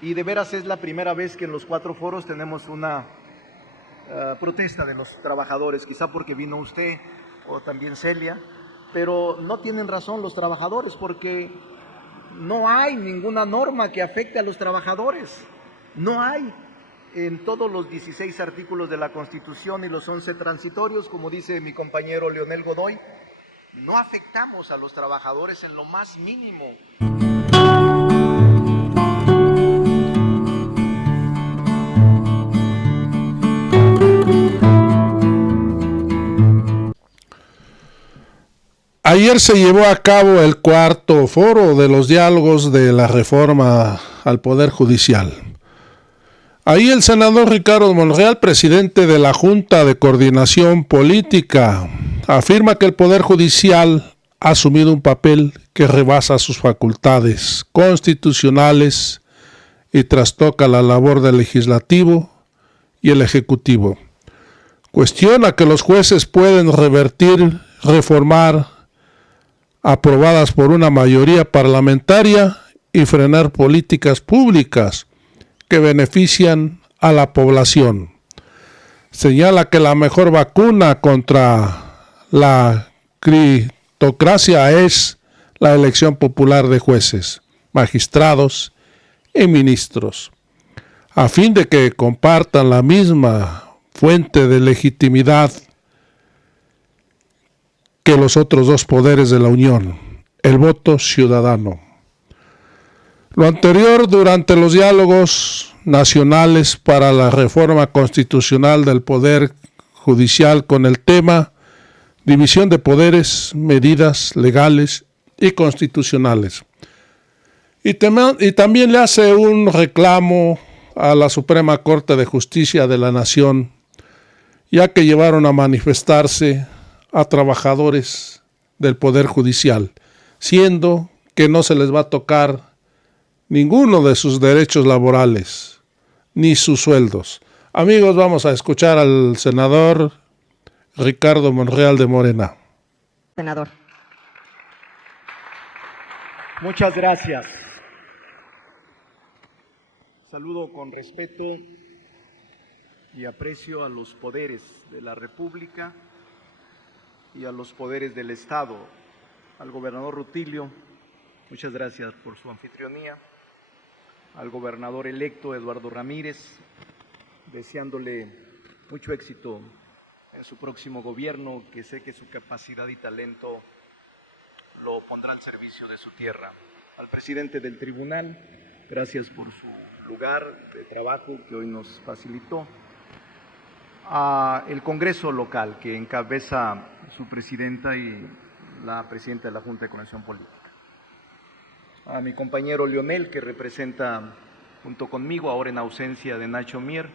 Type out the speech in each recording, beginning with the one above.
Y de veras es la primera vez que en los 4 foros tenemos una protesta de los trabajadores, quizá porque vino usted o también Celia, pero no tienen razón los trabajadores porque no hay ninguna norma que afecte a los trabajadores, no hay. En todos los 16 artículos de la Constitución y los 11 transitorios, como dice mi compañero Leonel Godoy, no afectamos a los trabajadores en lo más mínimo. Ayer se llevó a cabo el 4º foro de los diálogos de la reforma al Poder Judicial. Ahí el senador Ricardo Monreal, presidente de la Junta de Coordinación Política, afirma que el Poder Judicial ha asumido un papel que rebasa sus facultades constitucionales y trastoca la labor del Legislativo y el Ejecutivo. Cuestiona que los jueces pueden revertir, reformar, aprobadas por una mayoría parlamentaria y frenar políticas públicas que benefician a la población. Señala que la mejor vacuna contra la criptocracia es la elección popular de jueces, magistrados y ministros, a fin de que compartan la misma fuente de legitimidad que los otros 2 poderes de la Unión, el voto ciudadano. Lo anterior durante los diálogos nacionales para la reforma constitucional del Poder Judicial con el tema división de poderes, medidas legales y constitucionales. Y también le hace un reclamo a la Suprema Corte de Justicia de la Nación, ya que llevaron a manifestarse a trabajadores del Poder Judicial, siendo que no se les va a tocar ninguno de sus derechos laborales, ni sus sueldos. Amigos, vamos a escuchar al senador Ricardo Monreal de Morena. Senador. Muchas gracias. Saludo con respeto y aprecio a los poderes de la República y a los poderes del Estado. Al gobernador Rutilio, muchas gracias por su anfitrionía. Al gobernador electo Eduardo Ramírez, deseándole mucho éxito en su próximo gobierno, que sé que su capacidad y talento lo pondrá al servicio de su tierra. Al presidente del tribunal, gracias por su lugar de trabajo que hoy nos facilitó. El Congreso local, que encabeza su presidenta y la presidenta de la Junta de Coordinación Política. A mi compañero Leonel, que representa junto conmigo, ahora en ausencia de Nacho Mier,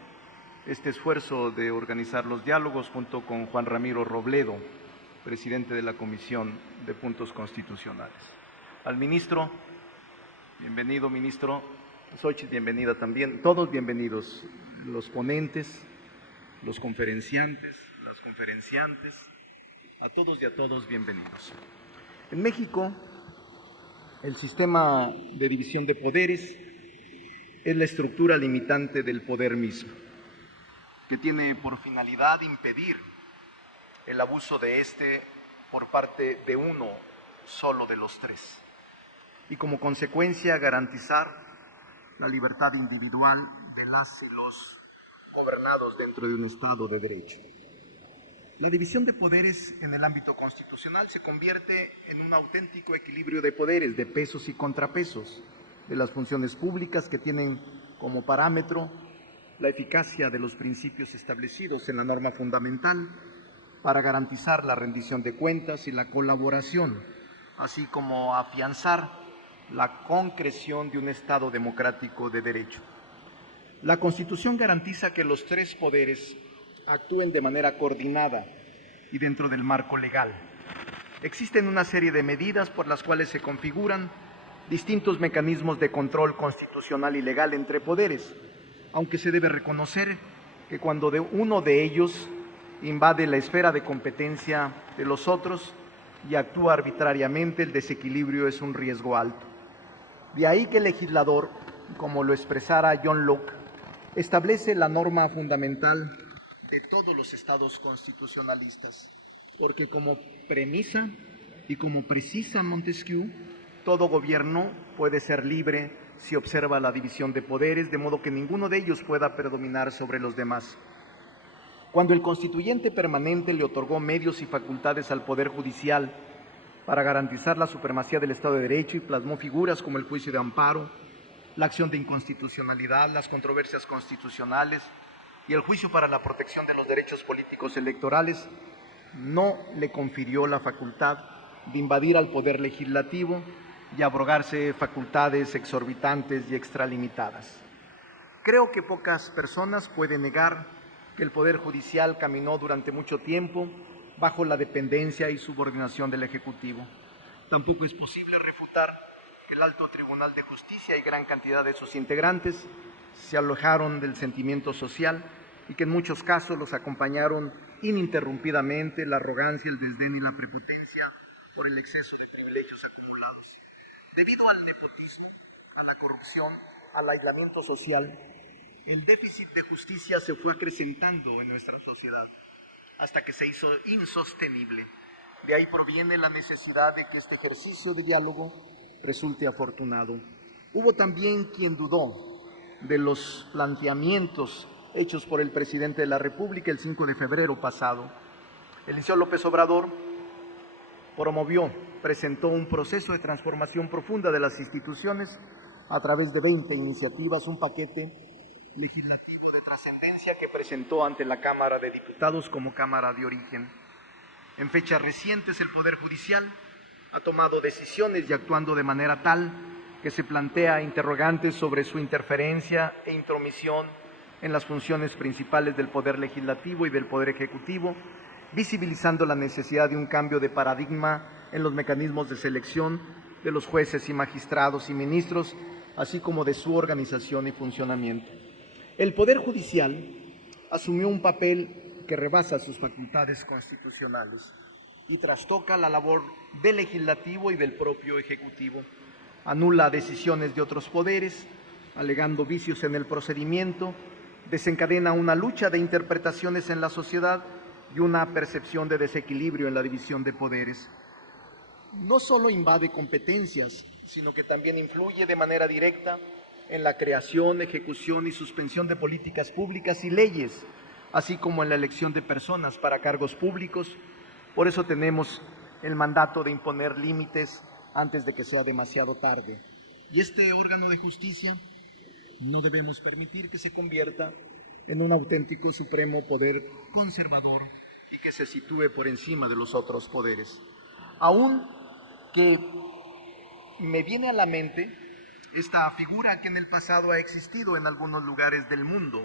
este esfuerzo de organizar los diálogos junto con Juan Ramiro Robledo, presidente de la Comisión de Puntos Constitucionales. Al ministro, bienvenido ministro, Xochitl, bienvenida también, todos bienvenidos, los ponentes, los conferenciantes, las conferenciantes, a todos y a todos bienvenidos. En México, el sistema de división de poderes es la estructura limitante del poder mismo, que tiene por finalidad impedir el abuso de este por parte de uno solo de los 3, y como consecuencia garantizar la libertad individual de las y los gobernados dentro de un Estado de Derecho. La división de poderes en el ámbito constitucional se convierte en un auténtico equilibrio de poderes, de pesos y contrapesos, de las funciones públicas que tienen como parámetro la eficacia de los principios establecidos en la norma fundamental para garantizar la rendición de cuentas y la colaboración, así como afianzar la concreción de un Estado democrático de derecho. La Constitución garantiza que los 3 poderes actúen de manera coordinada y dentro del marco legal. Existen una serie de medidas por las cuales se configuran distintos mecanismos de control constitucional y legal entre poderes, aunque se debe reconocer que cuando uno de ellos invade la esfera de competencia de los otros y actúa arbitrariamente, el desequilibrio es un riesgo alto. De ahí que el legislador como lo expresara John Locke, establece la norma fundamental de todos los estados constitucionalistas, porque como premisa y como precisa Montesquieu, todo gobierno puede ser libre si observa la división de poderes, de modo que ninguno de ellos pueda predominar sobre los demás. Cuando el constituyente permanente le otorgó medios y facultades al Poder Judicial para garantizar la supremacía del Estado de Derecho y plasmó figuras como el juicio de amparo, la acción de inconstitucionalidad, las controversias constitucionales y el juicio para la protección de los derechos políticos electorales, no le confirió la facultad de invadir al Poder Legislativo y abrogarse facultades exorbitantes y extralimitadas. Creo que pocas personas pueden negar que el Poder Judicial caminó durante mucho tiempo bajo la dependencia y subordinación del Ejecutivo. Tampoco es posible refutar que el Alto Tribunal de Justicia y gran cantidad de sus integrantes se alojaron del sentimiento social y que en muchos casos los acompañaron ininterrumpidamente la arrogancia, el desdén y la prepotencia por el exceso de privilegios acumulados. Debido al nepotismo, a la corrupción, al aislamiento social, el déficit de justicia se fue acrecentando en nuestra sociedad hasta que se hizo insostenible. De ahí proviene la necesidad de que este ejercicio de diálogo resulte afortunado. Hubo también quien dudó de los planteamientos hechos por el presidente de la República el 5 de febrero pasado. El licenciado López Obrador presentó un proceso de transformación profunda de las instituciones a través de 20 iniciativas, un paquete legislativo de trascendencia que presentó ante la Cámara de Diputados como Cámara de Origen. En fechas recientes, el Poder Judicial ha tomado decisiones y actuando de manera tal que se plantea interrogantes sobre su interferencia e intromisión en las funciones principales del Poder Legislativo y del Poder Ejecutivo, visibilizando la necesidad de un cambio de paradigma en los mecanismos de selección de los jueces y magistrados y ministros, así como de su organización y funcionamiento. El Poder Judicial asumió un papel que rebasa sus facultades constitucionales y trastoca la labor del Legislativo y del propio Ejecutivo. Anula decisiones de otros poderes, alegando vicios en el procedimiento, desencadena una lucha de interpretaciones en la sociedad y una percepción de desequilibrio en la división de poderes. No solo invade competencias, sino que también influye de manera directa en la creación, ejecución y suspensión de políticas públicas y leyes, así como en la elección de personas para cargos públicos. Por eso tenemos el mandato de imponer límites antes de que sea demasiado tarde. Y este órgano de justicia no debemos permitir que se convierta en un auténtico supremo poder conservador y que se sitúe por encima de los otros poderes. Aún que me viene a la mente esta figura que en el pasado ha existido en algunos lugares del mundo,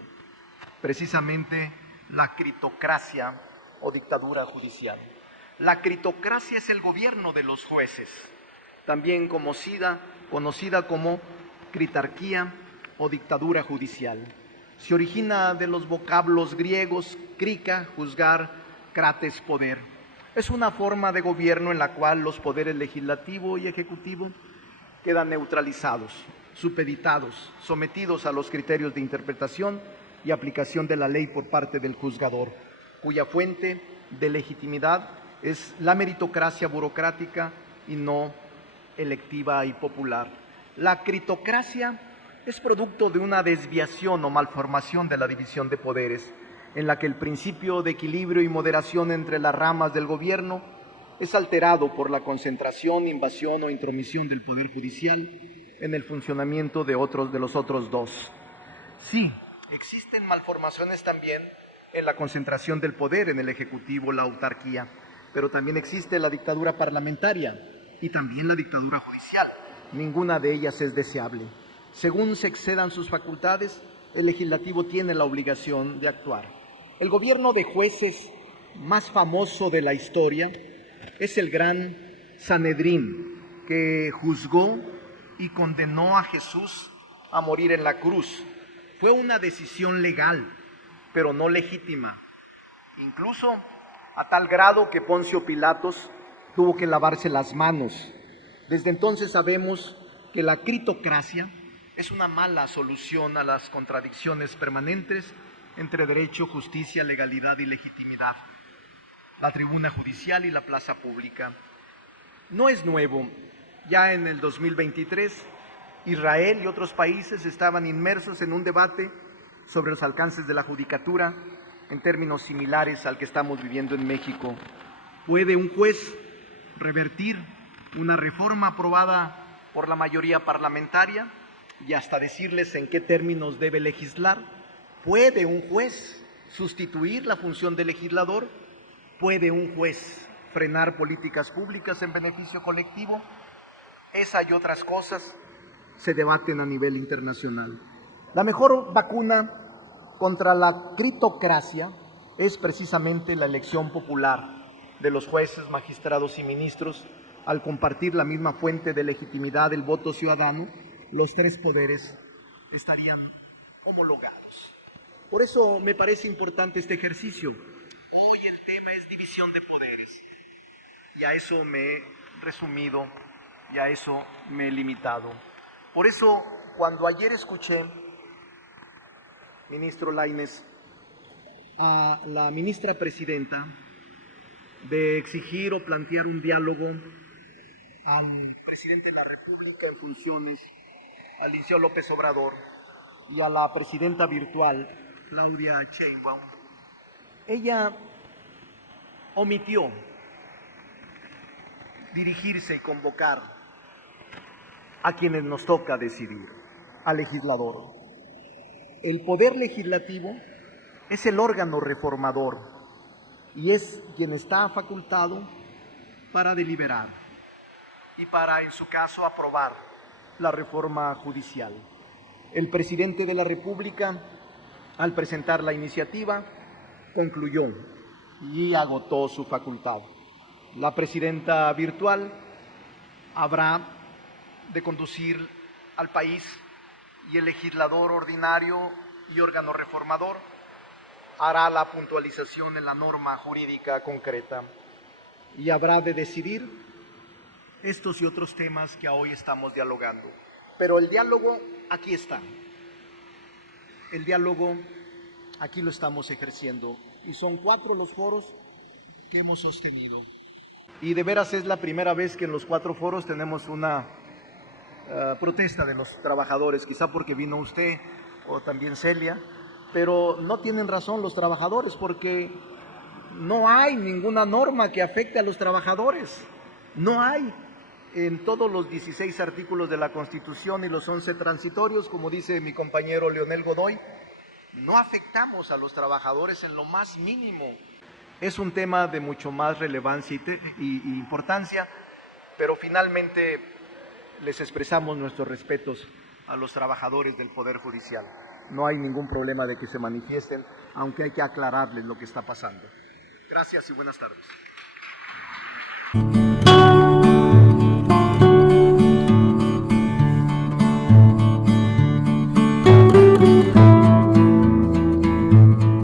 precisamente la critocracia o dictadura judicial. La critocracia es el gobierno de los jueces, también conocida como critarquía o dictadura judicial. Se origina de los vocablos griegos crica, juzgar, krates, poder. Es una forma de gobierno en la cual los poderes legislativo y ejecutivo quedan neutralizados, supeditados, sometidos a los criterios de interpretación y aplicación de la ley por parte del juzgador, cuya fuente de legitimidad es la meritocracia burocrática y no electiva y popular. La critocracia es producto de una desviación o malformación de la división de poderes, en la que el principio de equilibrio y moderación entre las ramas del gobierno es alterado por la concentración, invasión o intromisión del Poder Judicial en el funcionamiento de los otros dos. Sí, existen malformaciones también en la concentración del poder en el Ejecutivo, la autarquía, pero también existe la dictadura parlamentaria y también la dictadura judicial. Ninguna de ellas es deseable. Según se excedan sus facultades, el legislativo tiene la obligación de actuar. El gobierno de jueces más famoso de la historia es el gran Sanedrín, que juzgó y condenó a Jesús a morir en la cruz. Fue una decisión legal, pero no legítima. Incluso a tal grado que Poncio Pilatos tuvo que lavarse las manos. Desde entonces sabemos que la critocracia es una mala solución a las contradicciones permanentes entre derecho, justicia, legalidad y legitimidad, la tribuna judicial y la plaza pública. No es nuevo. Ya en el 2023, Israel y otros países estaban inmersos en un debate sobre los alcances de la judicatura en términos similares al que estamos viviendo en México. ¿Puede un juez revertir una reforma aprobada por la mayoría parlamentaria y hasta decirles en qué términos debe legislar? ¿Puede un juez sustituir la función del legislador? ¿Puede un juez frenar políticas públicas en beneficio colectivo? Esa y otras cosas se debaten a nivel internacional. La mejor vacuna contra la critocracia es precisamente la elección popular de los jueces, magistrados y ministros. Al compartir la misma fuente de legitimidad, el voto ciudadano, los tres poderes estarían homologados. Por eso me parece importante este ejercicio. Hoy el tema es división de poderes, y a eso me he resumido y a eso me he limitado. Por eso, cuando ayer escuché, ministro Lainez, a la ministra presidenta de exigir o plantear un diálogo al presidente de la República en funciones, al licenciado López Obrador, y a la presidenta virtual, Claudia Sheinbaum, ella omitió dirigirse y convocar a quienes nos toca decidir, al legislador. El poder legislativo es el órgano reformador y es quien está facultado para deliberar y para, en su caso, aprobar la reforma judicial. El presidente de la República, al presentar la iniciativa, concluyó y agotó su facultad. La presidenta virtual habrá de conducir al país y el legislador ordinario y órgano reformador hará la puntualización en la norma jurídica concreta y habrá de decidir estos y otros temas que hoy estamos dialogando. Pero el diálogo aquí está. El diálogo aquí lo estamos ejerciendo y son 4 los foros que hemos sostenido. Y de veras es la primera vez que en los 4 foros tenemos una protesta de los trabajadores, quizá porque vino usted o también Celia, pero no tienen razón los trabajadores porque no hay ninguna norma que afecte a los trabajadores. No hay. En todos los 16 artículos de la Constitución y los 11 transitorios, como dice mi compañero Leonel Godoy, no afectamos a los trabajadores en lo más mínimo. Es un tema de mucho más relevancia y importancia, pero finalmente les expresamos nuestros respetos a los trabajadores del Poder Judicial. No hay ningún problema de que se manifiesten, aunque hay que aclararles lo que está pasando. Gracias y buenas tardes.